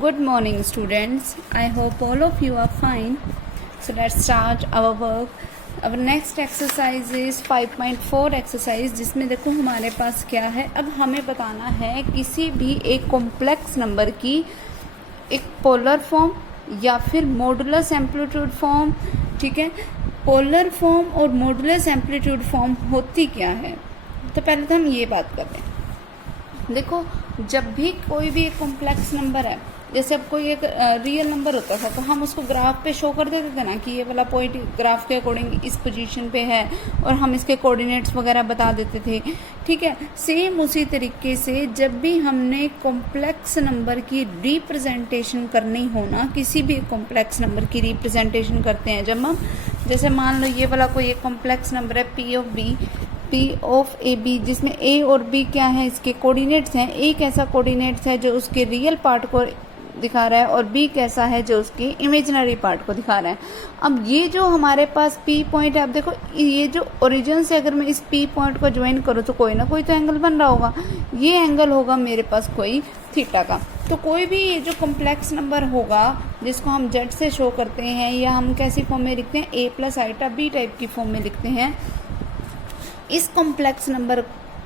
Good morning, students. I hope all of you are fine. So let's start our work. Our next exercise is 5.4 exercise, जिसमें देखो हमारे पास क्या है. अब हमें बताना है किसी भी एक कॉम्प्लेक्स नंबर की एक पोलर फॉर्म या फिर मॉडुलस एम्पलीट्यूड फॉर्म. ठीक है, पोलर फॉर्म और मॉडुलस एम्पलीट्यूड फॉर्म होती क्या है. तो पहले तो हम ये बात करते हैं. देखो, जब भी कोई भी एक कॉम्प्लेक्स नंबर है, जैसे अब कोई एक रियल नंबर होता था तो हम उसको ग्राफ पे शो कर देते थे ना कि ये वाला पॉइंट ग्राफ के अकॉर्डिंग इस पोजीशन पे है और हम इसके कोऑर्डिनेट्स वगैरह बता देते थे. ठीक है, सेम उसी तरीके से जब भी हमने कॉम्प्लेक्स नंबर की रिप्रेजेंटेशन करनी हो ना, किसी भी कॉम्प्लेक्स नंबर की रिप्रेजेंटेशन करते हैं जब हम, जैसे मान लो ये वाला कोई एक कॉम्प्लेक्स नंबर है पी ऑफ ए बी, जिसमें ए और बी क्या है, इसके कोऑर्डिनेट्स हैं. ए कैसा कोऑर्डिनेट्स है जो उसके रियल पार्ट को दिखा रहा है और बी कैसा है जो उसके इमेजिनरी पार्ट को दिखा रहा है. अब ये जो हमारे पास पी पॉइंट है, अब देखो ये जो ओरिजिन से अगर मैं इस पी पॉइंट को ज्वाइन करूँ तो कोई ना कोई तो एंगल बन रहा होगा. ये एंगल होगा मेरे पास कोई थीटा का. तो कोई भी ये जो कॉम्प्लेक्स नंबर होगा जिसको हम जेड से शो करते हैं या हम कैसी फॉर्म में लिखते हैं, A plus iota B type की फॉर्म में लिखते हैं, इस कॉम्प्लेक्स नंबर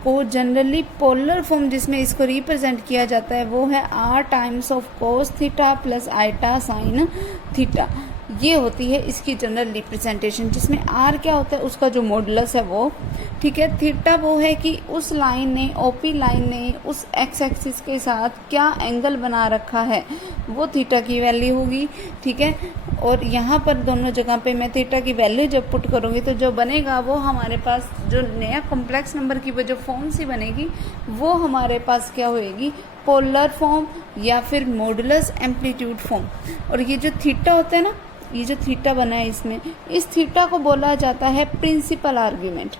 को जनरली पोलर फॉर्म जिसमें इसको रिप्रेजेंट किया जाता है वो है r times of cos theta plus iota sine theta. ये होती है इसकी जनरल रिप्रेजेंटेशन, जिसमें r क्या होता है, उसका जो मॉडुलस है वो. ठीक है, थीटा वो है कि उस लाइन ने, ओपी लाइन ने उस एक्स एक्सिस के साथ क्या एंगल बना रखा है, वो थीटा की वैल्यू होगी. ठीक है, और यहाँ पर दोनों जगह पे मैं थीटा की वैल्यू जब पुट करूँगी तो जो बनेगा वो हमारे पास जो नया कॉम्प्लेक्स नंबर की वो जो फॉर्म सी बनेगी वो हमारे पास क्या होएगी, पोलर फॉर्म या फिर मॉडुलस एम्पलीट्यूड फॉर्म. और ये जो थीटा होता है ना, ये जो थीटा बना है इसमें, इस थीटा को बोला जाता है प्रिंसिपल आर्ग्यूमेंट.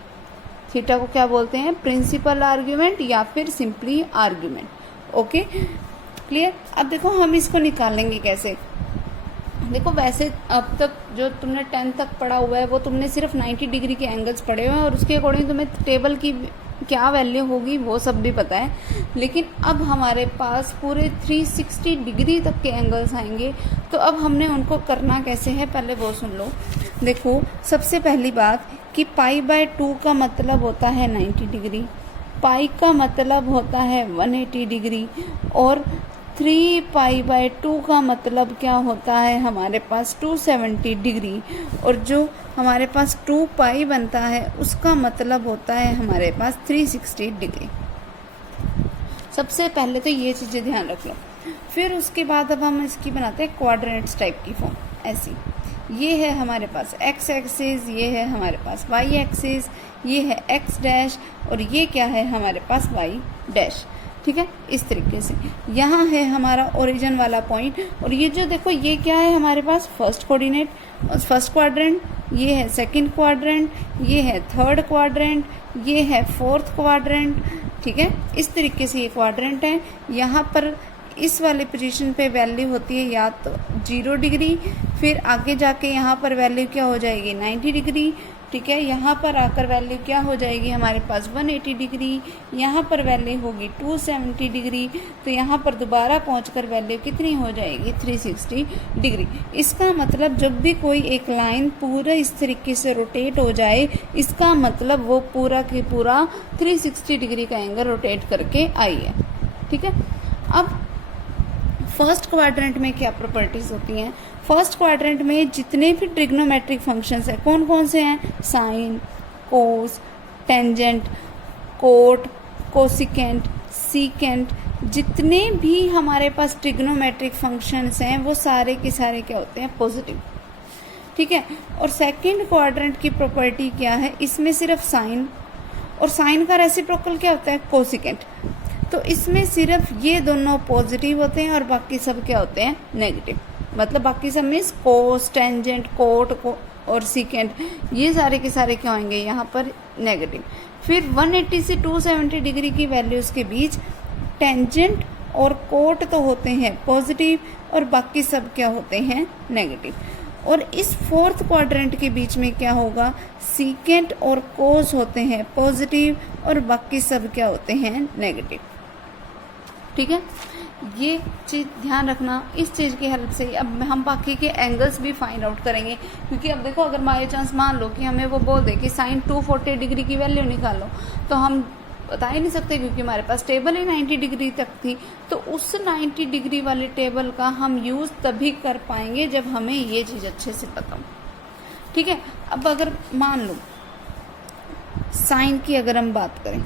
थीटा को क्या बोलते हैं, प्रिंसिपल आर्ग्यूमेंट या फिर सिंपली आर्ग्यूमेंट. Okay, clear. अब देखो हम इसको निकालेंगे कैसे. देखो, वैसे अब तक जो तुमने 10 तक पढ़ा हुआ है वो तुमने सिर्फ 90 डिग्री के एंगल्स पढ़े हुए हैं और उसके अकॉर्डिंग तुम्हें टेबल की क्या वैल्यू होगी वो सब भी पता है. लेकिन अब हमारे पास पूरे 360 डिग्री तक के एंगल्स आएंगे, तो अब हमने उनको करना कैसे है पहले वो सुन लो. देखो, सबसे पहली बात कि π/2 का मतलब होता है 90 डिग्री, पाई का मतलब होता है 180 डिग्री और 3π/2 का मतलब क्या होता है हमारे पास 270 डिग्री. और जो हमारे पास 2π बनता है उसका मतलब होता है हमारे पास 360 डिग्री. सबसे पहले तो ये चीज़ें ध्यान रख लो. फिर उसके बाद अब हम इसकी बनाते हैं क्वाड्रेंट्स टाइप की फॉर्म. ऐसी ये है हमारे पास x एक्सिस, ये है हमारे पास y एक्सिस, ये है x डैश और ये क्या है हमारे पास y डैश. ठीक है, इस तरीके से यहाँ है हमारा ओरिजिन वाला पॉइंट. और ये जो देखो ये क्या है हमारे पास फर्स्ट कोऑर्डिनेट, फर्स्ट क्वाड्रेंट, ये है सेकंड क्वाड्रेंट, ये है थर्ड क्वाड्रेंट, ये है फोर्थ क्वाड्रेंट. ठीक है, इस तरीके से ये क्वाड्रेंट है. यहाँ पर इस वाले पोजीशन पे वैल्यू होती है या तो 0 डिग्री, फिर आगे जाके यहाँ पर वैल्यू क्या हो जाएगी 90 डिग्री. ठीक है, यहाँ पर आकर वैल्यू क्या हो जाएगी हमारे पास 180 डिग्री, यहाँ पर वैल्यू होगी 270 डिग्री, तो यहाँ पर दोबारा पहुँचकर वैल्यू कितनी हो जाएगी 360 डिग्री. इसका मतलब जब भी कोई एक लाइन पूरा इस तरीके से रोटेट हो जाए, इसका मतलब वो पूरा के पूरा 360 डिग्री का एंगल रोटेट करके आई है. ठीक है, अब फर्स्ट क्वाड्रेंट में क्या प्रॉपर्टीज होती हैं. फर्स्ट क्वाड्रेंट में जितने भी ट्रिग्नोमेट्रिक फंक्शंस हैं कौन कौन से हैं, साइन, कोस, टेंजेंट, कोट, कोसिकेंट, सीकेंट, जितने भी हमारे पास ट्रिग्नोमेट्रिक फंक्शंस हैं वो सारे के सारे क्या होते हैं, पॉजिटिव. ठीक है, और सेकंड क्वाड्रेंट की प्रॉपर्टी क्या है, इसमें सिर्फ साइन, और साइन का रेसिप्रोकल क्या होता है, कोसिकेंट. तो इसमें सिर्फ ये दोनों पॉजिटिव होते हैं और बाकी सब क्या होते हैं, नेगेटिव. मतलब बाकी सब में कोस, टेंजेंट, कोट और सीकेंट, ये सारे के सारे क्या होंगे यहाँ पर नेगेटिव. फिर 180 से 270 डिग्री की वैल्यूज़ के बीच टेंजेंट और कोट तो होते हैं पॉजिटिव और बाकी सब क्या होते हैं, नेगेटिव. और इस फोर्थ क्वाड्रेंट के बीच में क्या होगा, सीकेंट और कोस होते हैं पॉजिटिव और बाकी सब क्या होते हैं, नेगेटिव. ठीक है, ये चीज़ ध्यान रखना। इस चीज़ की हेल्प से अब हम बाकी के एंगल्स भी फाइंड आउट करेंगे, क्योंकि अब देखो अगर बाई चांस मान लो कि हमें वो बोल दे कि साइन 240 डिग्री की वैल्यू निकालो, तो हम बता ही नहीं सकते, क्योंकि हमारे पास टेबल ही 90 डिग्री तक थी। तो उस 90 डिग्री वाले टेबल का हम यूज़ तभी कर पाएंगे जब हमें ये चीज़ अच्छे से पता हो। ठीक है, अब अगर मान लो साइन की अगर हम बात करें,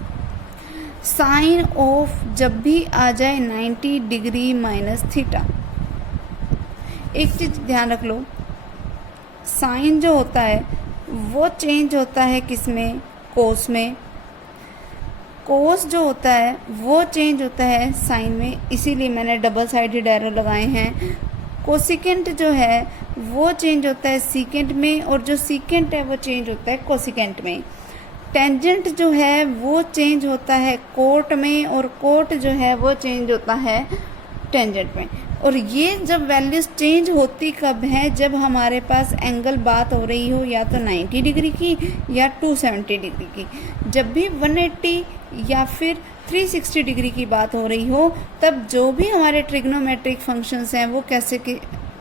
साइन ऑफ जब भी आ जाए 90 डिग्री माइनस थीटा, एक चीज ध्यान रख लो, साइन जो होता है वो चेंज होता है किसमें, कोस में। कोस जो होता है वो चेंज होता है साइन में, इसीलिए मैंने डबल साइडेड एरो लगाए हैं। कोसिकेंट जो है वो चेंज होता है सीकेंट में, और जो सीकेंट है वो चेंज होता है कोसिकेंट में। टेंजेंट जो है वो चेंज होता है कोट में, और कोट जो है वो चेंज होता है टेंजेंट में। और ये जब वैल्यूज चेंज होती कब है, जब हमारे पास एंगल बात हो रही हो या तो 90 डिग्री की या 270 डिग्री की। जब भी 180 या फिर 360 डिग्री की बात हो रही हो, तब जो भी हमारे ट्रिग्नोमेट्रिक फंक्शंस हैं वो कैसे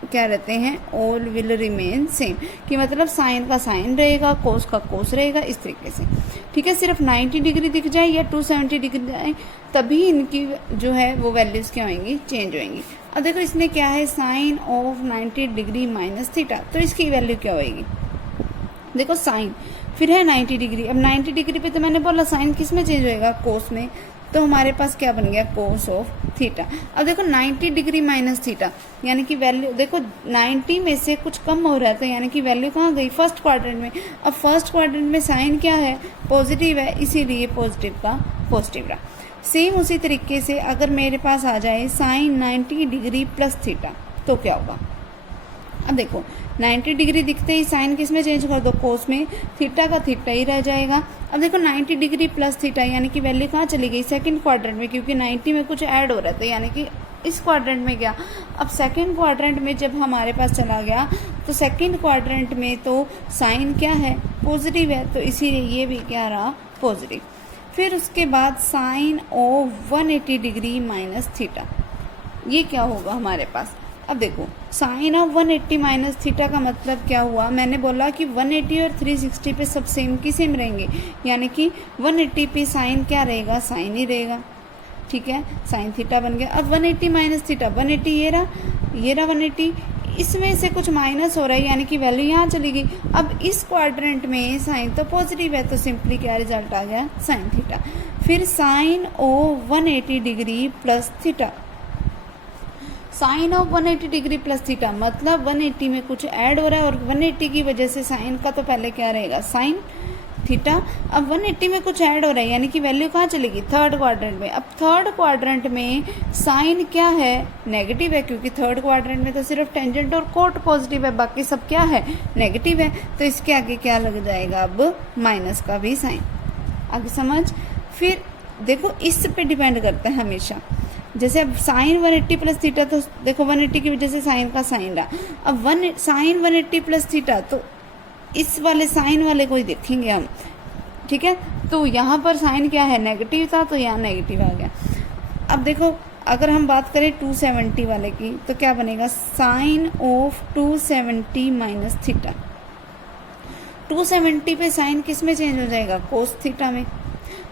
क्या रहते हैं, ऑल विल रिमेन सेम, कि मतलब साइन का साइन रहेगा, कोस का कोस रहेगा, इस तरीके से। ठीक है, सिर्फ 90 डिग्री दिख जाए या 270 डिग्री जाए तभी इनकी जो है वो वैल्यूज क्या होंगी, चेंज होंगी। अब देखो इसमें क्या है, sine of 90 degree minus theta, तो इसकी वैल्यू क्या होगी, देखो साइन फिर है 90 डिग्री। अब 90 डिग्री पे तो मैंने बोला साइन किस में चेंज होएगा, कोस में, तो हमारे पास क्या बन गया, कोस ऑफ थीटा। अब देखो 90 डिग्री माइनस थीटा, यानी कि वैल्यू देखो 90 में से कुछ कम हो रहा है, तो यानी कि वैल्यू कहाँ गई, फर्स्ट क्वाड्रेंट में। अब फर्स्ट क्वाड्रेंट में साइन क्या है, पॉजिटिव है, इसीलिए पॉजिटिव का पॉजिटिव रहा। सेम उसी तरीके से अगर मेरे पास आ जाए साइन 90 डिग्री प्लस थीटा, तो क्या होगा। अब देखो 90 डिग्री दिखते ही साइन किस में चेंज कर दो, कोस में, थीटा का थीटा ही रह जाएगा। अब देखो 90 डिग्री प्लस थीटा, यानी कि वैल्यू कहाँ चली गई, सेकंड क्वाड्रेंट में, क्योंकि 90 में कुछ ऐड हो रहा था, यानी कि इस क्वाड्रेंट में गया। अब सेकंड क्वाड्रेंट में जब हमारे पास चला गया, तो सेकंड क्वाड्रेंट में तो साइन क्या है, पॉजिटिव है, तो इसीलिए ये भी क्या रहा, पॉजिटिव। फिर उसके बाद sine of 180 degree minus theta, ये क्या होगा हमारे पास। अब देखो साइन ऑफ 180 माइनस थीटा का मतलब क्या हुआ, मैंने बोला कि 180 और 360 पे सब सेम की सेम रहेंगे, यानी कि 180 पे साइन क्या रहेगा, साइन ही रहेगा। ठीक है, साइन थीटा बन गया। अब 180 माइनस थीटा, 180 ये रहा 180, इसमें से कुछ माइनस हो रहा है, यानी कि वैल्यू यहाँ चली गई। अब इस क्वाड्रेंट में साइन तो पॉजिटिव है, तो सिंपली क्या रिजल्ट आ गया, साइन थीटा। फिर sine of 180 degree plus theta, sine of 180 degree plus theta मतलब 180 में कुछ ऐड हो रहा है, और 180 की वजह से साइन का तो पहले क्या रहेगा, साइन थीटा। अब 180 में कुछ ऐड हो रहा है, यानी कि वैल्यू कहाँ चलेगी, थर्ड क्वाड्रेंट में। अब थर्ड क्वाड्रेंट में साइन क्या है, नेगेटिव है, क्योंकि थर्ड क्वाड्रेंट में तो सिर्फ टेंजेंट और कोट पॉजिटिव है, बाकी सब क्या है, नेगेटिव है, तो इसके आगे क्या लग जाएगा, अब माइनस का भी साइन। आगे समझ। फिर देखो इस पे डिपेंड करता है हमेशा, जैसे अब साइन 180 प्लस थीटा, तो देखो 180 की वजह से साइन का साइन रहा। अब साइन 180 प्लस थीटा, तो इस वाले साइन वाले को ही देखेंगे हम। ठीक है, तो यहाँ पर साइन क्या है, नेगेटिव था, तो यहाँ नेगेटिव आ गया। अब देखो अगर हम बात करें 270 वाले की, तो क्या बनेगा, साइन ऑफ 270 माइनस थीटा। 270 पे साइन किस में चेंज हो जाएगा, कोस थीटा में।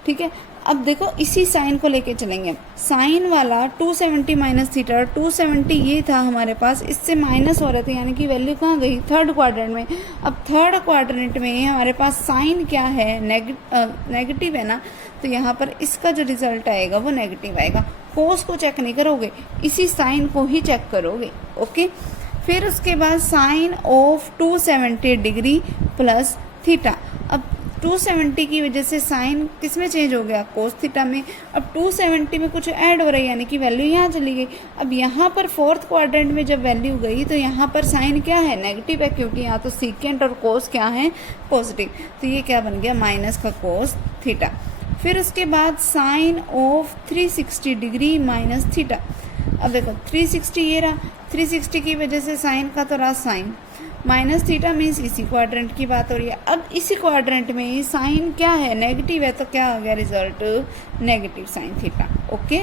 ठीक है, अब देखो इसी साइन को लेके चलेंगे, साइन वाला 270 माइनस थीटा, 270 ये था हमारे पास, इससे माइनस हो रहे थे, यानी कि वैल्यू कहाँ गई, थर्ड क्वाड्रेंट में। अब थर्ड क्वाड्रेंट में हमारे पास साइन क्या है, नेगेटिव है ना, तो यहाँ पर इसका जो रिजल्ट आएगा वो नेगेटिव आएगा। कोस को चेक नहीं करोगे, इसी साइन को ही चेक करोगे। ओके, फिर उसके बाद sine of 270 degree plus theta. अब 270 की वजह से साइन किस में चेंज हो गया, कोस थीटा में। अब 270 में कुछ ऐड हो रहा है, यानी कि वैल्यू यहाँ चली गई। अब यहाँ पर फोर्थ क्वाड्रेंट में जब वैल्यू गई, तो यहाँ पर साइन क्या है, नेगेटिव है, क्योंकि यहाँ तो सीकेंट और कोस क्या है, पॉजिटिव, तो ये क्या बन गया, माइनस का कोस थीटा। फिर उसके बाद sine of 360 degree minus theta. अब देखो 360 ये रहा, 360 की वजह से साइन का तो रहा साइन, माइनस थीटा मीन्स इसी क्वाड्रेंट की बात हो रही है। अब इसी क्वाड्रेंट में साइन क्या है, नेगेटिव है, तो क्या आ गया result, negative sine theta. Okay,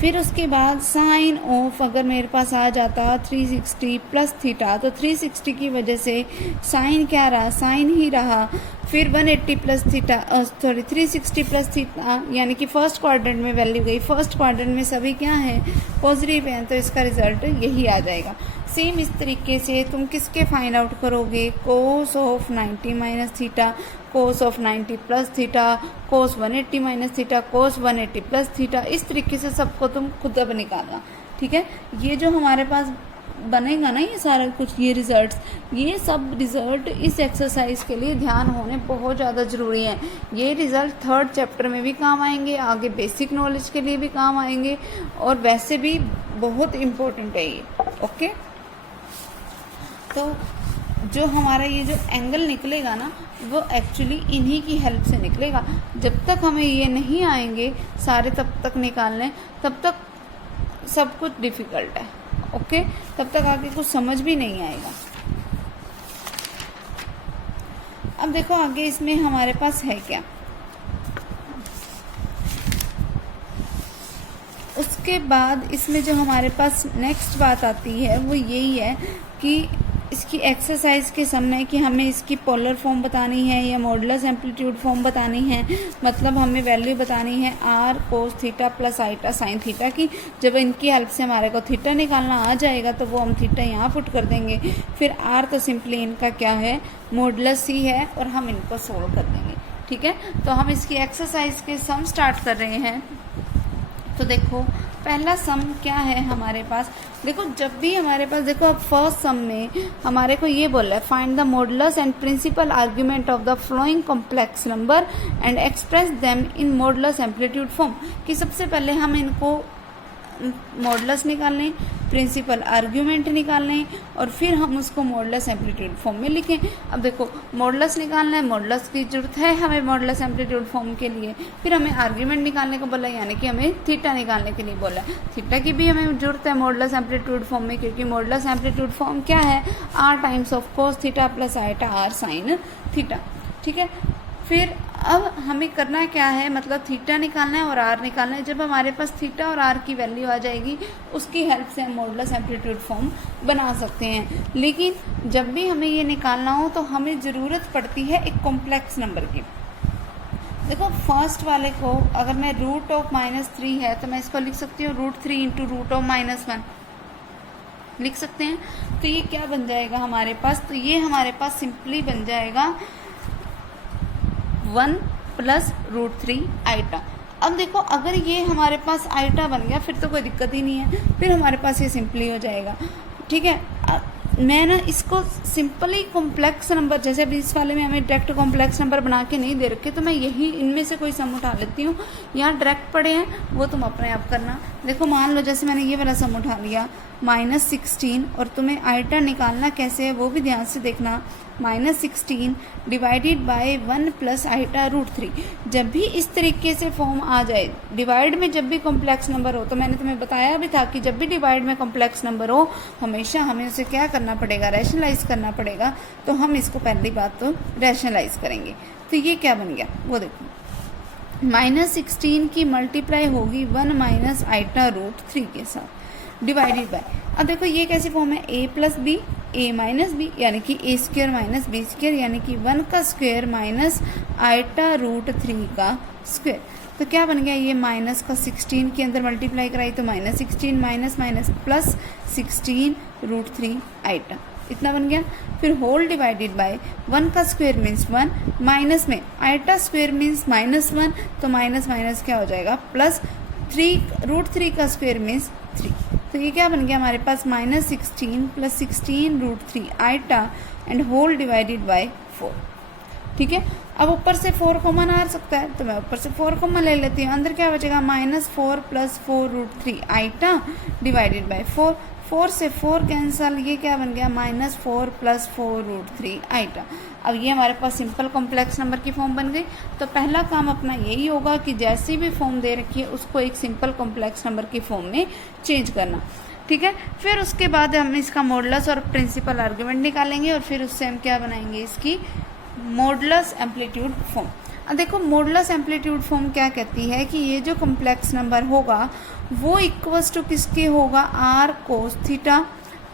फिर उसके बाद साइन ऑफ अगर मेरे पास आ जाता 360 प्लस थीटा, तो 360 की वजह से साइन क्या रहा, साइन ही रहा। फिर 180 plus theta, sorry 360 plus theta, यानी कि फर्स्ट क्वाड्रेंट में वैल्यू गई, फर्स्ट क्वाड्रेंट में सभी क्या है, पॉजिटिव हैं, तो इसका रिजल्ट यही आ जाएगा। सेम इस तरीके से तुम किसके फाइंड आउट करोगे, cos of 90 minus theta, cos of 90 plus theta, cos 180 minus theta, cos 180 plus theta, इस तरीके से सबको तुम खुद अब निकालना। ठीक है, ये जो हमारे पास बनेगा ना ये सारा कुछ, ये रिजल्ट्स, ये सब रिजल्ट इस एक्सरसाइज के लिए ध्यान होने बहुत ज़्यादा ज़रूरी हैं। ये रिजल्ट थर्ड चैप्टर में भी काम आएंगे, आगे बेसिक नॉलेज के लिए भी काम आएंगे, और वैसे भी बहुत इम्पोर्टेंट है ये। ओके, तो जो हमारा ये जो एंगल निकलेगा ना, वो एक्चुअली इन्हीं की हेल्प से निकलेगा। जब तक हमें ये नहीं आएंगे सारे तब तक निकालने, तब तक सब कुछ डिफ़िकल्ट है। ओके, तब तक आगे कुछ समझ भी नहीं आएगा। अब देखो आगे इसमें हमारे पास है क्या, उसके बाद इसमें जो हमारे पास नेक्स्ट बात आती है वो यही है कि इसकी एक्सरसाइज के सामने कि हमें इसकी पोलर फॉर्म बतानी है या मॉडुलस एम्पलीट्यूड फॉर्म बतानी है, मतलब हमें वैल्यू बतानी है R cos theta plus iota sine theta की। जब इनकी हेल्प से हमारे को थीटा निकालना आ जाएगा तो वो हम थीटा यहाँ पुट कर देंगे, फिर आर तो सिंपली इनका क्या है, मॉडुलस ही है, और हम इनको सोल्व कर देंगे। ठीक है, तो हम इसकी एक्सरसाइज के सम स्टार्ट कर रहे हैं। तो देखो पहला सम क्या है हमारे पास, देखो जब भी हमारे पास, देखो अब फर्स्ट सम में हमारे को ये बोला है find the modulus and principal argument of the following complex number and express them in modulus amplitude form, कि सबसे पहले हम इनको मॉडुलस निकालने, प्रिंसिपल आर्ग्यूमेंट निकालने, और फिर हम उसको मॉडुलस एम्पलीट्यूड फॉर्म में लिखें। अब देखो मॉडुलस निकालना है, मॉडुलस की जरूरत है हमें मॉडुलस एम्पलीट्यूड फॉर्म के लिए, फिर हमें आर्ग्यूमेंट निकालने को बोला, यानी कि हमें थीटा निकालने के लिए बोला। थीटा की भी हमें जरूरत है मॉडुलस एम्पलीट्यूड फॉर्म में, क्योंकि मॉडुलस एम्पलीट्यूड फॉर्म क्या है, R times of cos theta plus iota R sine theta. ठीक है, फिर अब हमें करना क्या है, मतलब थीटा निकालना है और आर निकालना है। जब हमारे पास थीटा और आर की वैल्यू आ जाएगी, उसकी हेल्प से हम मॉडुलस एम्पलीट्यूड फॉर्म बना सकते हैं। लेकिन जब भी हमें ये निकालना हो तो हमें ज़रूरत पड़ती है एक कॉम्प्लेक्स नंबर की। देखो फर्स्ट वाले को अगर मैं रूट ऑफ -3 है तो मैं इसको लिख सकती हूँ √3 इंटू रूट ऑफ -1 लिख सकते हैं। तो ये क्या बन जाएगा हमारे पास, तो ये हमारे पास सिंपली बन जाएगा 1 प्लस √3 आइटा। अब देखो अगर ये हमारे पास आइटा बन गया फिर तो कोई दिक्कत ही नहीं है, फिर हमारे पास ये सिंपली हो जाएगा। ठीक है, मैं ना इसको सिंपली कॉम्प्लेक्स नंबर, जैसे अभी इस वाले में हमें डायरेक्ट कॉम्प्लेक्स नंबर बना के नहीं दे रखे, तो मैं यही इनमें से कोई सम उठा लेती हूँ। यहाँ डायरेक्ट पड़े हैं वो तुम अपने आप करना। देखो मान लो जैसे मैंने ये वाला सम उठा लिया -16, और तुम्हें आइटा निकालना कैसे है वो भी ध्यान से देखना। -16 डिवाइडेड बाय 1 प्लस आइटा √3। जब भी इस तरीके से फॉर्म आ जाए, डिवाइड में जब भी कॉम्प्लेक्स नंबर हो, तो मैंने तुम्हें बताया भी था कि जब भी डिवाइड में कॉम्प्लेक्स नंबर हो हमेशा हमें उसे क्या करना पड़ेगा, रैशनलाइज करना पड़ेगा। तो हम इसको पहली बात तो रैशनलाइज करेंगे। तो ये क्या बन गया वो देखो, -16 की मल्टीप्लाई होगी 1 माइनस आइटा √3 के साथ डिवाइडेड बाय, अब देखो ये कैसी फॉर्म है, a plus B a minus B, यानी कि a square minus B square, यानी कि 1 का स्क्वायर माइनस आइटा √3 का स्क्वायर। तो क्या बन गया, ये माइनस का 16 के अंदर मल्टीप्लाई कराई तो -16 माइनस माइनस प्लस 16 √3 आइटा, इतना बन गया। फिर होल डिवाइडेड बाय 1 का स्क्वायर मीन्स 1, माइनस में आइटा स्क्वायर मीन्स -1, तो माइनस माइनस क्या हो जाएगा प्लस, √3 का स्क्वायर मीन्स 3। तो ये क्या बन गया हमारे पास, -16 plus 16 √3 iota and whole divided by 4। ठीक है, अब ऊपर से 4 कॉमन आ सकता है तो मैं ऊपर से 4 कॉमन ले लेती हूँ। अंदर क्या बचेगा, -4 प्लस 4 √3 आइटा डिवाइडेड बाय 4। 4 से 4 कैंसल, ये क्या बन गया -4 प्लस 4 √3 आइटा। अब ये हमारे पास सिंपल कॉम्प्लेक्स नंबर की फॉर्म बन गई। तो पहला काम अपना यही होगा कि जैसी भी फॉर्म दे रखी है उसको एक सिंपल कॉम्प्लेक्स नंबर की फॉर्म में चेंज करना। ठीक है, फिर उसके बाद हम इसका मॉडुलस और प्रिंसिपल आर्ग्यूमेंट निकालेंगे और फिर उससे हम क्या बनाएंगे, इसकी मॉडुलस एम्पलीट्यूड फॉर्म। अब देखो मॉडुलस एम्पलीट्यूड फॉर्म क्या कहती है कि ये जो कॉम्प्लेक्स नंबर होगा वो इक्वल्स टू किसके होगा, R cos theta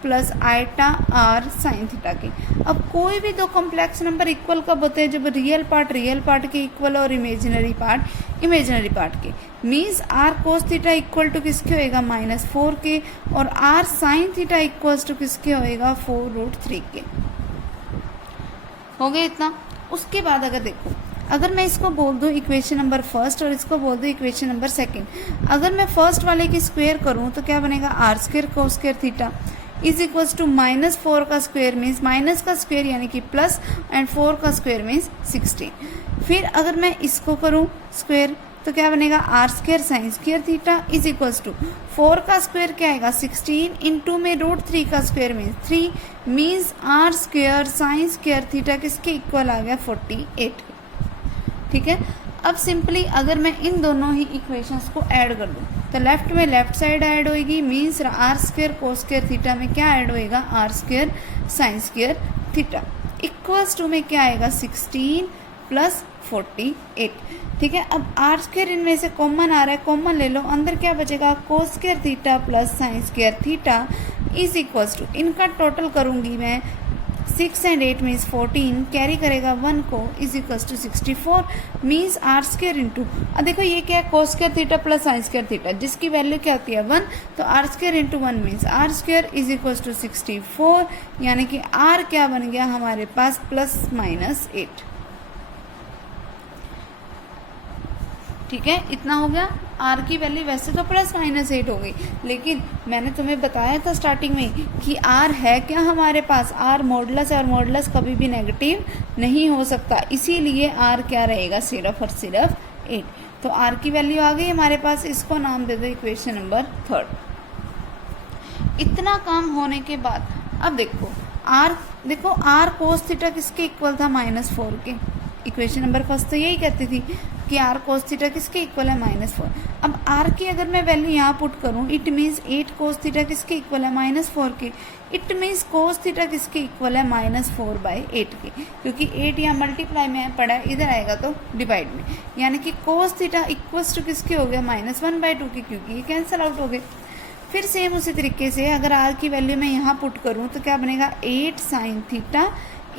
plus iota R sine theta के। अब कोई भी दो कॉम्प्लेक्स नंबर इक्वल कब होते हैं, जब रियल पार्ट के इक्वल और इमेजिनरी पार्ट के। Means R cos theta equal to किसके होएगा, -4 के, और R sine theta equals to किसके होएगा, 4√3 के। हो गया इतना। उसके बाद अगर देखो, अगर मैं इसको बोल दूं इक्वेशन नंबर फर्स्ट और इसको बोल दूं इक्वेशन नंबर सेकंड, अगर मैं फर्स्ट वाले की स्क्वायर करूं तो क्या बनेगा, R square cos square theta is equals to -4 का स्क्वायर मीन्स माइनस का स्क्वायर यानी कि प्लस, एंड 4 का स्क्वायर मीन्स 16। फिर अगर मैं इसको करूं स्क्वायर तो क्या बनेगा, R square sine square theta is equals to 4 का स्क्वायर क्या आएगा 16 इंटू में √3 का square means 3 means R square sine square theta किसके इक्वल आ गया 48। ठीक है। अब सिंपली अगर मैं इन दोनों ही इक्वेशंस को ऐड कर दूं तो लेफ्ट में लेफ्ट साइड ऐड होएगी means R square cos square theta में क्या ऐड होएगा, R square sine square theta equals to में क्या आएगा 16 प्लस 48। ठीक है। अब आर स्क्वायर इनमें से कॉमन आ रहा है, कॉमन ले लो, अंदर क्या बचेगा cos square theta plus sine square theta is equals to, इनका टोटल करूंगी मैं 6 and 8 मीन्स 14, कैरी करेगा 1 को is equals to 64 means R square into, अब देखो ये क्या है cos square theta plus sine square theta जिसकी वैल्यू क्या होती है 1, तो R square into 1 means R square is equals to 64, यानी कि आर क्या बन गया हमारे पास +-8। ठीक है, इतना हो गया। आर की वैल्यू वैसे तो +-8 हो गई, लेकिन मैंने तुम्हें बताया था स्टार्टिंग में कि आर है क्या हमारे पास, आर मॉडुलस है और मॉडुलस कभी भी नेगेटिव नहीं हो सकता, इसीलिए आर क्या रहेगा सिर्फ और सिर्फ 8। तो आर की वैल्यू आ गई हमारे पास, इसको नाम दे दो इक्वेशन नंबर 3। इतना काम होने के बाद अब देखो आर कोस थीटा किसके इक्वल था -4 के। इक्वेशन नंबर फर्स्ट तो यही कहती थी कि आर कोस थीटा किसके इक्वल है -4। अब आर की अगर मैं वैल्यू यहाँ पुट करूँ इट मीन्स 8 कोस थीटा किसके इक्वल है -4 के, इट मीन्स कोस थीटा किसके इक्वल है -4/8 के, क्योंकि 8 यहाँ मल्टीप्लाई में पड़ा है, इधर आएगा तो डिवाइड में, यानी कि कोस थीटा इक्वल्स टू किसके हो गया -1/2 के, क्योंकि ये कैंसिल आउट हो गए। फिर सेम उसी तरीके से अगर आर की वैल्यू मैं यहाँ पुट करूँ तो क्या बनेगा 8 sine theta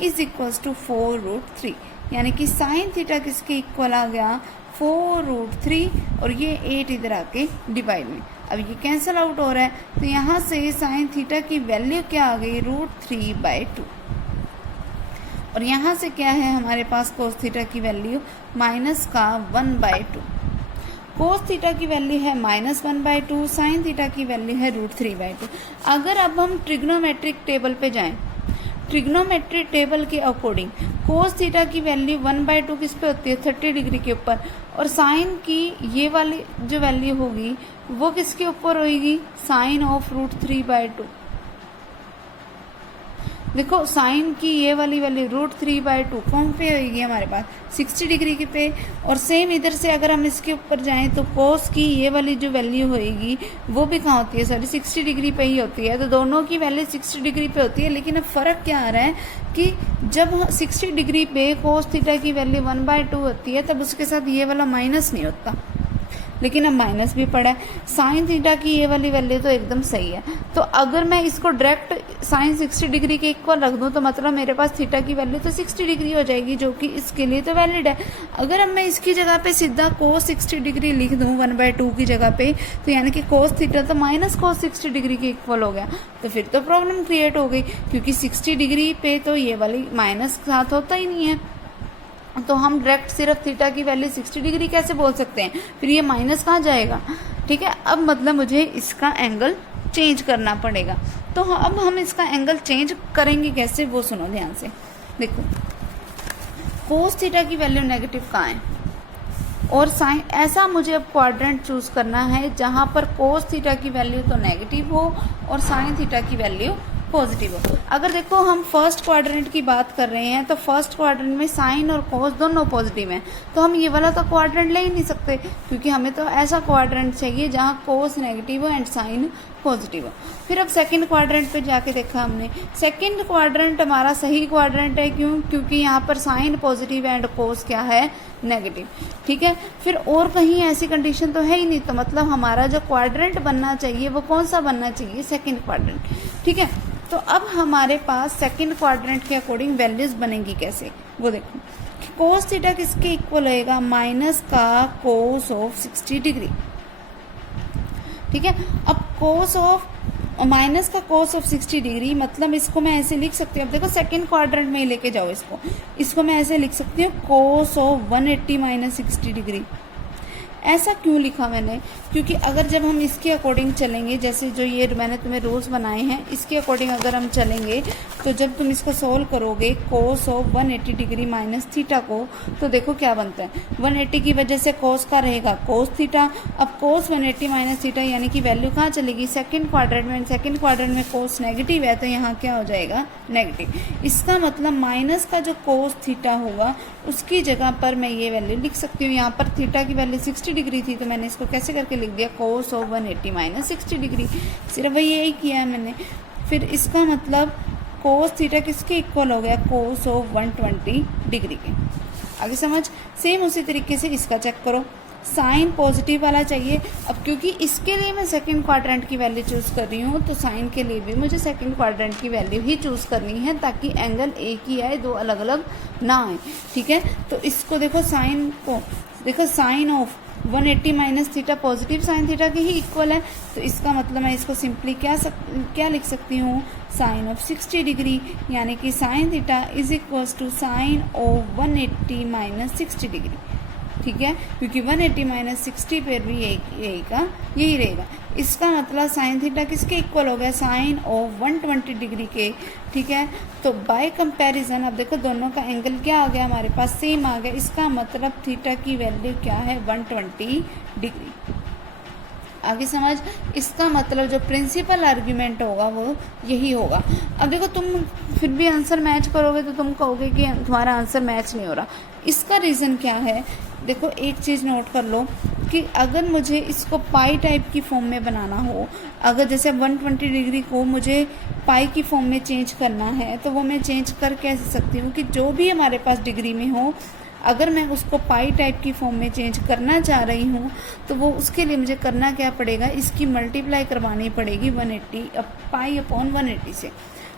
is equals to 4√3, यानी कि साइन थीटा किसके इक्वल आ गया 4√3 और ये 8 इधर आके डिवाइड में, अब ये कैंसिल आउट हो रहा है तो यहाँ से साइन थीटा की वैल्यू क्या आ गई √3/2, और यहाँ से क्या है हमारे पास कोस थीटा की वैल्यू -1/2। कोस थीटा की वैल्यू है -1/2, साइन थीटा की वैल्यू है √3/2। अगर अब हम ट्रिग्नोमेट्रिक टेबल पे जाएं, ट्रिग्नोमेट्रिक टेबल के अकॉर्डिंग कोस थीटा की वैल्यू 1/2 किस पे होती है 30 डिग्री के ऊपर, और साइन की ये वाली जो वैल्यू होगी वो किसके ऊपर होगी, साइन ऑफ √3/2। देखो साइन की ये वाली वैल्यू √3/2 कौन पे होगी हमारे पास 60 डिग्री के पे, और सेम इधर से अगर हम इसके ऊपर जाएं तो कोस की ये वाली जो वैल्यू होएगी वो भी कहाँ होती है, सॉरी 60 डिग्री पे ही होती है, तो दोनों की वैल्यू 60 डिग्री पे होती है। लेकिन अब फ़र्क क्या आ रहा है कि जब 60 डिग्री पे कोस थीटा की वैल्यू 1/2 होती है तब उसके साथ ये वाला माइनस नहीं होता, लेकिन अब माइनस भी पड़ा है। साइन थीटा की ये वाली वैल्यू तो एकदम सही है, तो अगर मैं इसको डायरेक्ट साइन 60 डिग्री के इक्वल रख दूं तो मतलब मेरे पास थीटा की वैल्यू तो 60 डिग्री हो जाएगी, जो कि इसके लिए तो वैलिड है। अगर अब मैं इसकी जगह पे सीधा कोस 60 डिग्री लिख दूं 1/2 की जगह पे, तो यानी कि कोस थीटा तो माइनस कोस 60 डिग्री के इक्वल हो गया, तो फिर तो प्रॉब्लम क्रिएट हो गई, क्योंकि 60 डिग्री पे तो ये वाली माइनस साथ होता ही नहीं है, तो हम डायरेक्ट सिर्फ थीटा की वैल्यू 60 डिग्री कैसे बोल सकते हैं, फिर ये माइनस कहाँ जाएगा। ठीक है, अब मतलब मुझे इसका एंगल चेंज करना पड़ेगा, तो अब हम इसका एंगल चेंज करेंगे कैसे वो सुनो ध्यान से। देखो कोस थीटा की वैल्यू नेगेटिव कहाँ है, और साइन, ऐसा मुझे अब क्वाड्रेंट चूज करना है जहाँ पर कोस थीटा की वैल्यू तो नेगेटिव हो और साइन थीटा की वैल्यू पॉजिटिव हो। अगर देखो हम फर्स्ट क्वाड्रेंट की बात कर रहे हैं तो फर्स्ट क्वाड्रेंट में साइन और कोस दोनों पॉजिटिव हैं, तो हम ये वाला तो क्वाड्रेंट ले ही नहीं सकते, क्योंकि हमें तो ऐसा क्वाड्रेंट चाहिए जहाँ कोस नेगेटिव हो एंड साइन पॉजिटिव हो। फिर अब सेकंड क्वाड्रेंट पे जाके देखा हमने, सेकंड क्वाड्रेंट हमारा सही क्वाड्रेंट है, क्योंकि यहाँ पर साइन पॉजिटिव एंड कोस क्या है नेगेटिव। ठीक है, फिर और कहीं ऐसी कंडीशन तो है ही नहीं, तो मतलब हमारा जो क्वाड्रेंट बनना चाहिए वो कौन सा बनना चाहिए, सेकंड क्वाड्रेंट। ठीक है, तो अब हमारे पास सेकंड क्वाड्रेंट के अकॉर्डिंग वैल्यूज बनेगी कैसे, वो देखो। कोस थीटा किसके इक्वल होएगा, माइनस का कोस ऑफ 60 डिग्री। ठीक है, अब कोस ऑफ माइनस का कोस ऑफ 60 डिग्री, मतलब इसको मैं ऐसे लिख सकती हूँ, अब देखो सेकंड क्वाड्रेंट में ही लेके जाओ इसको मैं ऐसे लिख सकती हूँ कोस ऑफ 180 माइनस 60 डिग्री। ऐसा क्यों लिखा मैंने, क्योंकि अगर जब हम इसके अकॉर्डिंग चलेंगे, जैसे जो ये मैंने तुम्हें रूल्स बनाए हैं इसके अकॉर्डिंग अगर हम चलेंगे, तो जब तुम इसको सोल्व करोगे cos of 180 degree minus theta को, तो देखो क्या बनता है, 180 की वजह से कोस का रहेगा कोस थीटा। अब कोस 180 माइनस थीटा यानी कि वैल्यू कहाँ चलेगी, सेकंड क्वाड्रेंट में। सेकंड क्वाड्रेंट में कोस नेगेटिव है तो यहाँ क्या हो जाएगा, नेगेटिव। इसका मतलब माइनस का जो कोस थीटा होगा उसकी जगह पर मैं ये वैल्यू लिख सकती हूँ। यहाँ पर थीटा की वैल्यू 60 डिग्री थी तो मैंने इसको कैसे करके लिख दिया, कोस ऑफ 180 माइनस 60 डिग्री। सिर्फ वही यही किया है मैंने। फिर इसका मतलब कोस थीटा किसके इक्वल हो गया, कोस ऑफ 120 डिग्री के। आगे समझ। सेम उसी तरीके से इसका चेक करो, साइन पॉजिटिव वाला चाहिए। अब क्योंकि इसके लिए मैं सेकंड क्वाड्रेंट की वैल्यू चूज कर रही हूँ, तो साइन के लिए भी मुझे सेकंड क्वाड्रेंट की वैल्यू ही चूज करनी है, ताकि एंगल एक ही आए, दो अलग अलग ना आए। ठीक है, तो इसको देखो, साइन को देखो, sine of 180 minus theta positive sine theta के ही इक्वल है, तो इसका मतलब मैं इसको सिंपली क्या लिख सकती हूँ, साइन ऑफ 60 डिग्री, यानी कि sine theta is equals to sine of 180 minus 60 degree. ठीक है, क्योंकि 180 माइनस 60 पर भी यही रहेगा। इसका मतलब साइन थीटा किसके इक्वल हो गया, साइन ऑफ 120 डिग्री के। ठीक है, तो बाय कंपैरिजन अब देखो दोनों का एंगल क्या आ गया, हमारे पास सेम आ गया। इसका मतलब थीटा की वैल्यू क्या है, 120 डिग्री। आगे समझ। इसका मतलब जो प्रिंसिपल आर्ग्यूमेंट होगा वो यही होगा। अब देखो तुम फिर भी आंसर मैच करोगे तो तुम कहोगे कि तुम्हारा आंसर मैच नहीं हो रहा। इसका रीज़न क्या है, देखो एक चीज़ नोट कर लो कि अगर मुझे इसको पाई टाइप की फॉर्म में बनाना हो, अगर जैसे 120 डिग्री को मुझे पाई की फॉर्म में चेंज करना है, तो वो मैं चेंज कर कैसे सकती हूँ कि जो भी हमारे पास डिग्री में हो, अगर मैं उसको पाई टाइप की फॉर्म में चेंज करना चाह रही हूँ, तो वो उसके लिए मुझे करना क्या पड़ेगा, इसकी मल्टीप्लाई करवानी पड़ेगी 180 पाई अपॉन 180 से।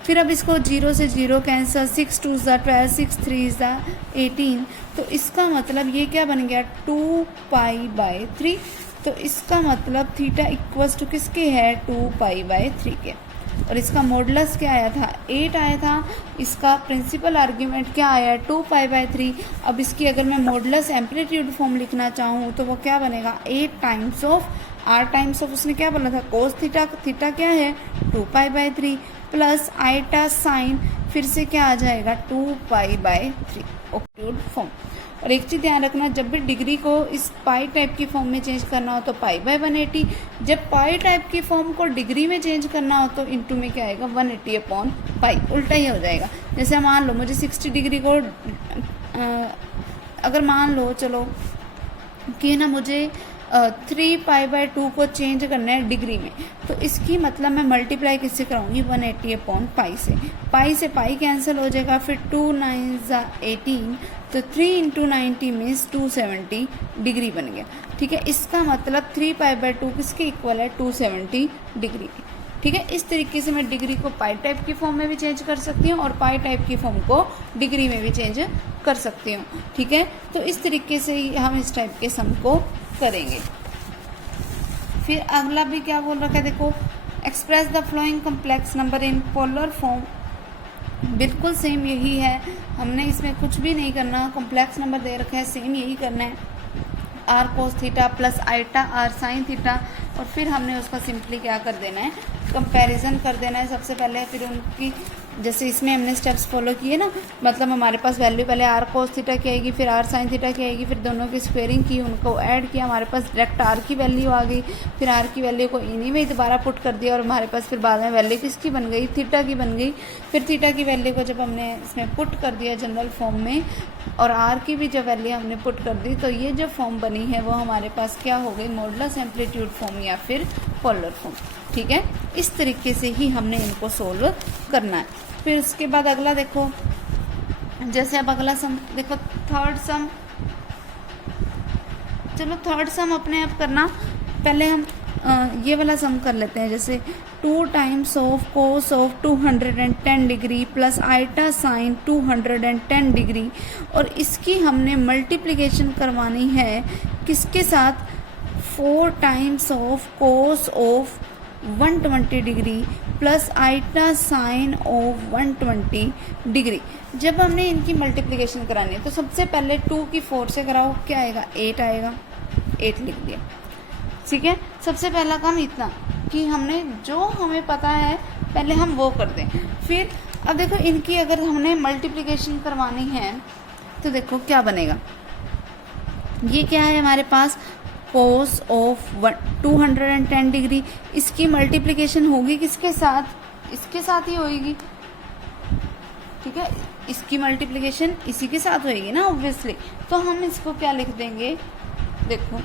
फिर अब इसको 0 से 0 कैंसिल, 6 2 ज़ा 12, 6 3 ज़ा 18, तो इसका मतलब ये क्या बन गया, 2 पाई बाय 3। तो इसका मतलब थीटा इक्वल्स टू किसके है, 2 पाई बाय 3 के। और इसका मॉडुलस क्या आया था, 8 आया था। इसका प्रिंसिपल आर्ग्यूमेंट क्या आया, 2 पाई बाय 3। अब इसकी अगर मैं मॉडुलस एम्पलीट्यूड फॉर्म लिखना चाहूँ तो वो क्या बनेगा, 8 times of r times of उसने क्या बोला था, कोस थीटा। थीटा क्या है, 2 pi by 3 plus iota sine, फिर से क्या आ जाएगा, 2 पाई बाय 3 ऑक्यूड फॉर्म। और एक चीज़ ध्यान रखना, जब भी डिग्री को इस पाई टाइप की फॉर्म में चेंज करना हो तो पाई बाय 180, जब पाई टाइप की फॉर्म को डिग्री में चेंज करना हो तो इनटू में क्या आएगा, 180 अपॉन पाई, उल्टा ही हो जाएगा। जैसे मान लो मुझे 60 डिग्री को अगर मान लो चलो कि ना मुझे 3 पाई बाय 2 को चेंज करना है डिग्री में, तो इसकी मतलब मैं मल्टीप्लाई किससे कराऊंगी, 180 अपॉन पाई से। पाई से पाई कैंसिल हो जाएगा, फिर 2 9 ज़ा 18, तो 3 इंटू 90 मीन्स 270 डिग्री बन गया। ठीक है, इसका मतलब 3 पाई बाय 2 किसके इक्वल है, 270 डिग्री। ठीक है, इस तरीके से मैं डिग्री को पाई टाइप की फॉर्म में भी चेंज कर सकती हूँ और पाई टाइप की फॉर्म को डिग्री में भी चेंज कर सकती हूँ। ठीक है, तो इस तरीके से ही हम इस टाइप के सम को करेंगे। फिर अगला भी क्या बोल रखा है, देखो, express the flowing complex number in polar form. बिल्कुल सेम यही है, हमने इसमें कुछ भी नहीं करना, कॉम्प्लेक्स नंबर दे रखा है, सेम यही करना है, R cos theta plus iota R sine theta. और फिर हमने उसका सिंपली क्या कर देना है, कंपैरिजन कर देना है सबसे पहले। फिर उनकी जैसे इसमें हमने स्टेप्स फॉलो किए ना, मतलब हमारे पास वैल्यू पहले आर कोस थीटा की आएगी, फिर आर साइन थीटा की आएगी, फिर दोनों की स्क्वेयरिंग की, उनको ऐड किया, हमारे पास डायरेक्ट आर की वैल्यू आ गई। फिर आर की वैल्यू को इन्हीं में ही दोबारा पुट कर दिया और हमारे पास फिर बाद में वैल्यू किसकी बन गई, थीटा की बन गई। फिर थीटा की वैल्यू को जब हमने इसमें पुट कर दिया जनरल फॉर्म में, और आर की भी जब वैल्यू हमने पुट कर दी, तो ये जो फॉर्म बनी है वो हमारे पास क्या हो गई, मॉडुलस एम्पलीट्यूड फॉर्म या फिर पोलर फॉर्म। ठीक है, इस तरीके से ही हमने इनको सोल्व करना है। फिर उसके बाद अगला देखो, जैसे अब अगला सम देखो, थर्ड सम चलो थर्ड सम अपने आप करना, पहले हम ये वाला सम कर लेते हैं। जैसे 2 times of cos of 210 degree plus iota sine 210 degree, और इसकी हमने मल्टीप्लिकेशन करवानी है किसके साथ, 4 times of cos of 120 degree plus iota sine of 120 degree. जब हमने इनकी मल्टीप्लिकेशन करानी है तो सबसे पहले 2 की 4 से कराओ, क्या आएगा, 8 आएगा, 8 लिख दिया। ठीक है, सबसे पहला काम इतना कि हमने जो हमें पता है पहले हम वो कर दें। फिर अब देखो इनकी अगर हमने मल्टीप्लिकेशन करवानी है तो देखो क्या बनेगा, ये क्या है हमारे पास, कोस ऑफ 210 डिग्री, इसकी मल्टीप्लिकेशन होगी किसके साथ, इसके साथ ही होगी। ठीक है, इसकी मल्टीप्लिकेशन इसी के साथ होगी ना ऑब्वियसली, तो हम इसको क्या लिख देंगे, देखो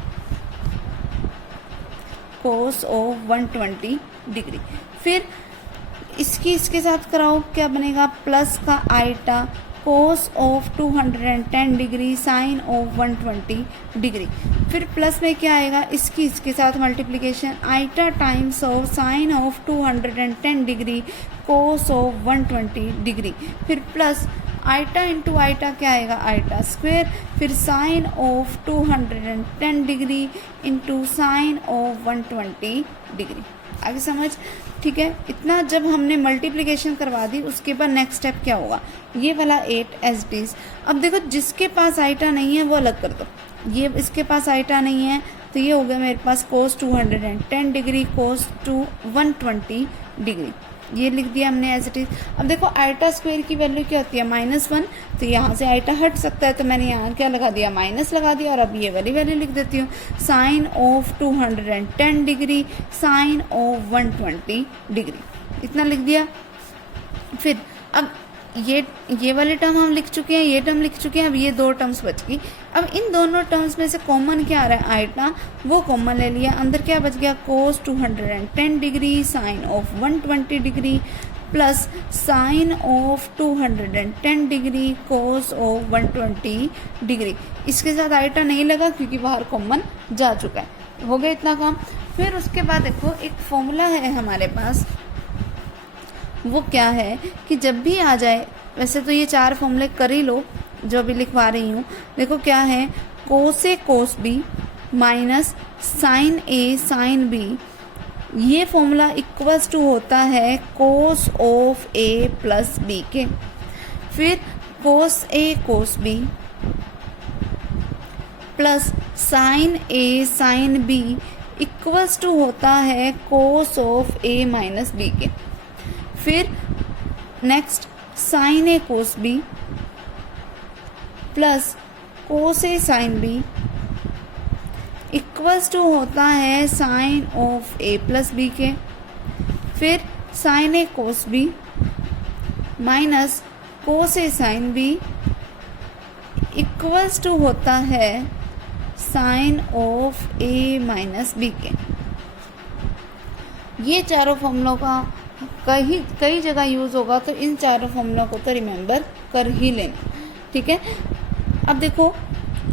कोस ऑफ 120 डिग्री। फिर इसकी इसके साथ कराओ, क्या बनेगा, प्लस का iota cos of 210 degree sine of 120 degree. फिर प्लस में क्या आएगा, इसकी इसके साथ multiplication, iota times of sine of 210 degree cos of 120 degree. फिर प्लस आइटा इंटू आइटा क्या आएगा, आइटा स्क्वेयर। फिर sine of 210 degree into sine of 120 degree. आगे समझ, ठीक है। इतना जब हमने मल्टीप्लिकेशन करवा दी उसके बाद नेक्स्ट स्टेप क्या होगा, ये वाला 8 एज इट इज। अब देखो जिसके पास आइटा नहीं है वो अलग कर दो, ये इसके पास आइटा नहीं है तो ये हो गया मेरे पास कोस 210 डिग्री कोस टू 120 डिग्री, ये लिख दिया हमने एज इट इज। अब देखो आइटा स्क्वायर की वैल्यू क्या होती है, -1, तो यहाँ से आइटा हट सकता है तो मैंने यहाँ क्या लगा दिया, माइनस लगा दिया। और अब ये वाली वैल्यू लिख देती हूँ, sine of 210 degree sine of 120 degree, इतना लिख दिया। फिर अब ये वाले टर्म हम लिख चुके हैं, ये टर्म लिख चुके हैं, अब ये 2 टर्म्स बच गई। अब इन दोनों टर्म्स में से कॉमन क्या आ रहा है, आइटा, वो कॉमन ले लिया। अंदर क्या बच गया, कोस 210 degree sine of 120 degree plus sign of 210 degree cos of 120 degree. इसके साथ आइटा नहीं लगा क्योंकि बाहर कॉमन जा चुका है। हो गया इतना काम। फिर उसके बाद देखो एक फॉर्मूला है हमारे पास, वो क्या है कि जब भी आ जाए, वैसे तो ये 4 फॉर्मूले कर ही लो जो अभी लिखवा रही हूँ। देखो क्या है, cos A cos B minus sine A sine B, ये फॉर्मूला इक्वल्स टू होता है cos of A plus B के। फिर cos A cos B plus sine A sine B equals to होता है cos of A minus B के। फिर next sine A cos B plus cos A sine B equals to होता है sine of A plus B के। फिर sine A cos B minus cos A sine B equals to होता है sine of A minus B के। ये चारों फॉर्मूलों का कई जगह यूज़ होगा, तो इन चारों फॉर्मूलों को तो रिमेंबर कर ही लेना, ठीक है। अब देखो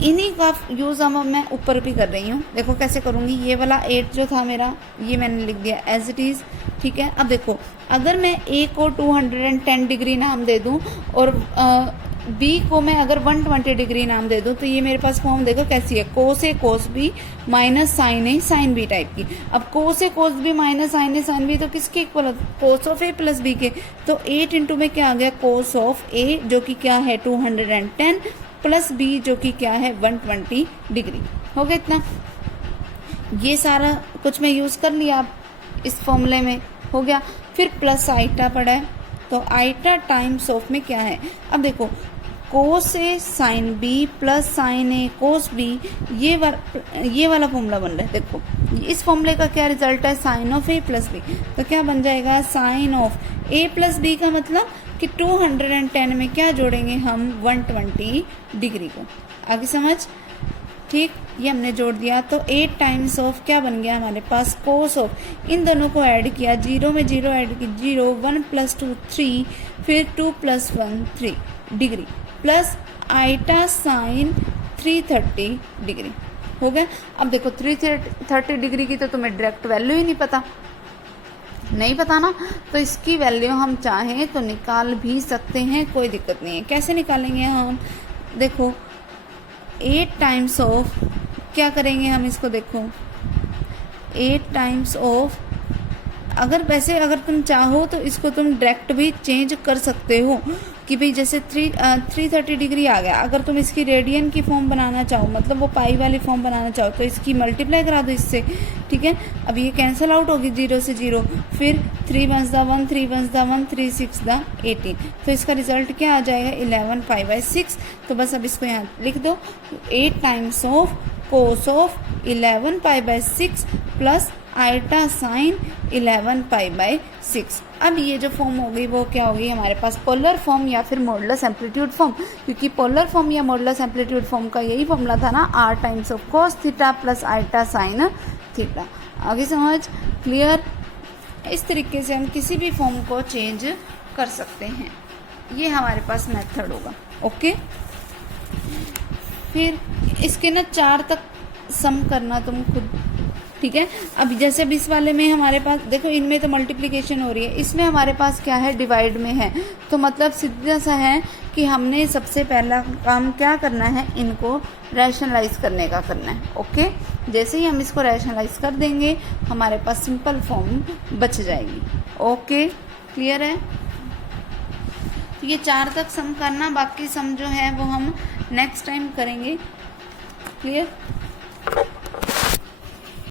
इन्हीं का यूज़ अब मैं ऊपर भी कर रही हूँ। देखो कैसे करूँगी, ये वाला 8 जो था मेरा, ये मैंने लिख दिया एज इट इज़, ठीक है। अब देखो अगर मैं ए को 210 डिग्री नाम दे दूँ और बी को मैं अगर 120 डिग्री नाम दे दूँ, तो ये मेरे पास फॉर्म देखो कैसी है, cos A cos B minus sine A sine B type की। अब cos A cos B minus sine A sine B तो किसके equal, cos of A plus B के। तो 8 इंटू में क्या आ गया, कोस ऑफ ए जो कि क्या है 210 प्लस बी जो कि क्या है 120 डिग्री। हो गया इतना, ये सारा कुछ मैं यूज़ कर लिया अब इस फॉर्मूले में, हो गया। फिर प्लस आइटा पड़ा है, तो आइटा टाइम्स ऑफ में क्या है, अब देखो कोस A sine B plus sine A cos B, ये वाला फॉर्मूला बन रहा है। देखो इस फॉर्मूले का क्या रिजल्ट है, sine of A plus B, तो क्या बन जाएगा, sine of A plus B का मतलब कि 210 में क्या जोड़ेंगे हम, 120 डिग्री को। आगे समझ, ठीक, ये हमने जोड़ दिया। तो 8 टाइम्स ऑफ क्या बन गया हमारे पास, कोस ऑफ, इन दोनों को ऐड किया, 0 में 0 ऐड की 0, 1 + 2 3, फिर 2 + 1 3 degree plus iota sine 330 degree. हो गया। अब देखो 330 डिग्री की तो तुम्हें डायरेक्ट वैल्यू ही नहीं पता, नहीं पता ना, तो इसकी वैल्यू हम चाहें तो निकाल भी सकते हैं, कोई दिक्कत नहीं है। कैसे निकालेंगे हम, देखो 8 टाइम्स ऑफ, क्या करेंगे हम इसको, देखो 8 टाइम्स ऑफ, अगर वैसे अगर तुम चाहो तो इसको तुम डायरेक्ट भी चेंज कर सकते हो कि भाई जैसे 330 डिग्री आ गया, अगर तुम इसकी रेडियन की फॉर्म बनाना चाहो, मतलब वो पाई वाली फॉर्म बनाना चाहो, तो इसकी मल्टीप्लाई करा दो इससे, ठीक है। अब ये कैंसिल आउट होगी 0 से 0, फिर 3 1 1 3 1 1 3 6 18, तो इसका रिजल्ट क्या आ जाएगा 11 पाई/6। तो बस अब इसको यहाँ लिख दो, 8 टाइम्स ऑफ कोस ऑफ 11 पाई/6 प्लस आइटा साइन 11 पाई/6। अब ये जो फॉर्म होगी वो क्या होगी हमारे पास, पोलर फॉर्म या फिर मॉडुलस एम्पलीट्यूड फॉर्म, क्योंकि पोलर फॉर्म या मॉडुलस एम्पलीट्यूड फॉर्म का यही फॉर्मूला था ना, r times of cos theta plus iota sine theta. आगे समझ क्लियर। इस तरीके से हम किसी भी फॉर्म को चेंज कर सकते हैं, ये हमारे पास मेथड होगा। ओके, फिर इसके ना 4 तक सम करना तुम खुद, ठीक है। अब जैसे अब इस वाले में हमारे पास देखो, इनमें तो मल्टीप्लिकेशन हो रही है, इसमें हमारे पास क्या है, डिवाइड में है, तो मतलब सीधा सा है कि हमने सबसे पहला काम क्या करना है, इनको रैशनलाइज करने का करना है। ओके, जैसे ही हम इसको रैशनलाइज कर देंगे हमारे पास सिंपल फॉर्म बच जाएगी। ओके, क्लियर है। तो ये 4 तक सम करना, बाकी सम जो है वो हम नेक्स्ट टाइम करेंगे। क्लियर।